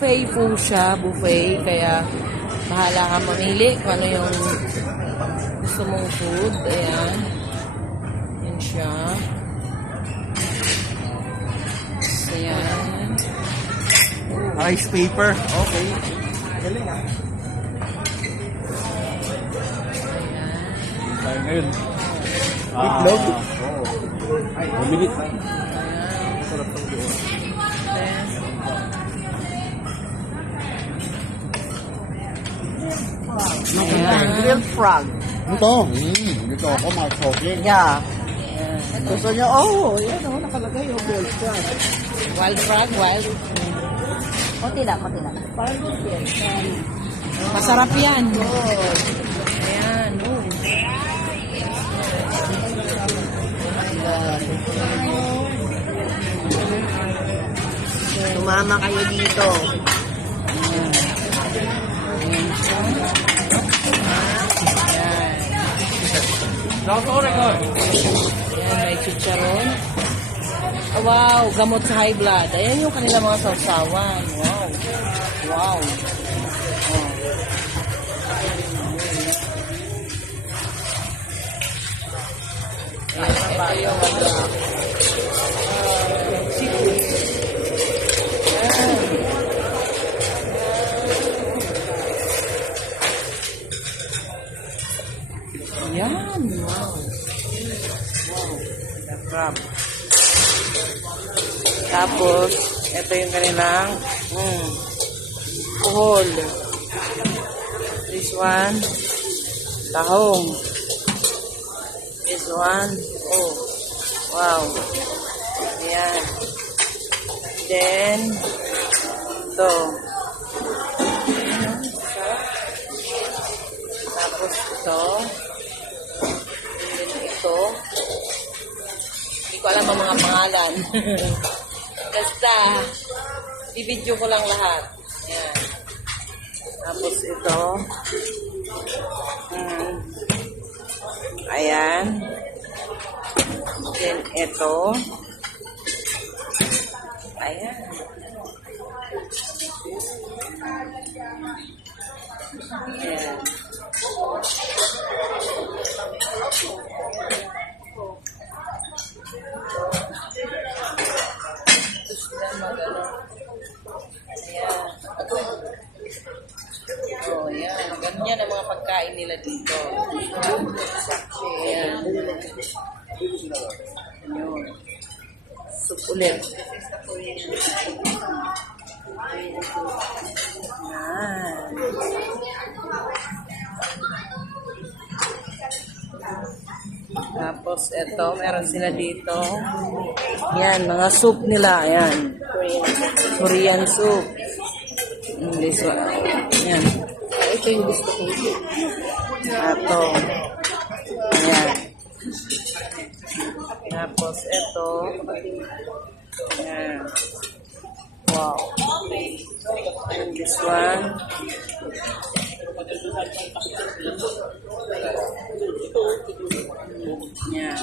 Buffet po siya, buffet. Kaya, bahala ka mamili kung ano yung gusto mong food. Ayan. Yan siya. Ayan. Rice paper. Okay. Galing ah. Tayo ngayon. Itlog? Oo. Ay, bumilit. Sarap ng doon. Ayan. Grilled frog. Ito. Dito ako, mga chocolate. Yeah. Gusto niyo, yan nakalagay yung grilled frog. Wild frog, wild. Konti lang. Parang good yan. Masarap yan. Ayan. Oh. Tumama kayo dito. Ayan, may chicharon. Oh, wow, gamot sa high blood. Ayan yung kanilang mga sausawan. Wow. Wow. Oh. Ayan, ito yung seafood. Ayan. Wow. Wow. The crab. Tapos, ito yung kanilang kuhol. This one, tahong. This one, oh, wow. Ayan. Then, ito. Tapos ito. Then ito. Hindi ko alam ang mga pangalan. Basta, i-video ko lang lahat. Ayan. Tapos ito. Ayan. Then ito. Ayan. Ayan. Oh, yan. Ganyan ang mga pagkain nila dito. Ayan. Yun. Soup ulit. Yan. Tapos, eto, meron sila dito. Yan, mga soup nila. Ayan. Korean soup. This one. Yan. Ito yung gusto ko. Ato. Ayan. Tapos, eto. Ayan. Wow. And this one. Yan.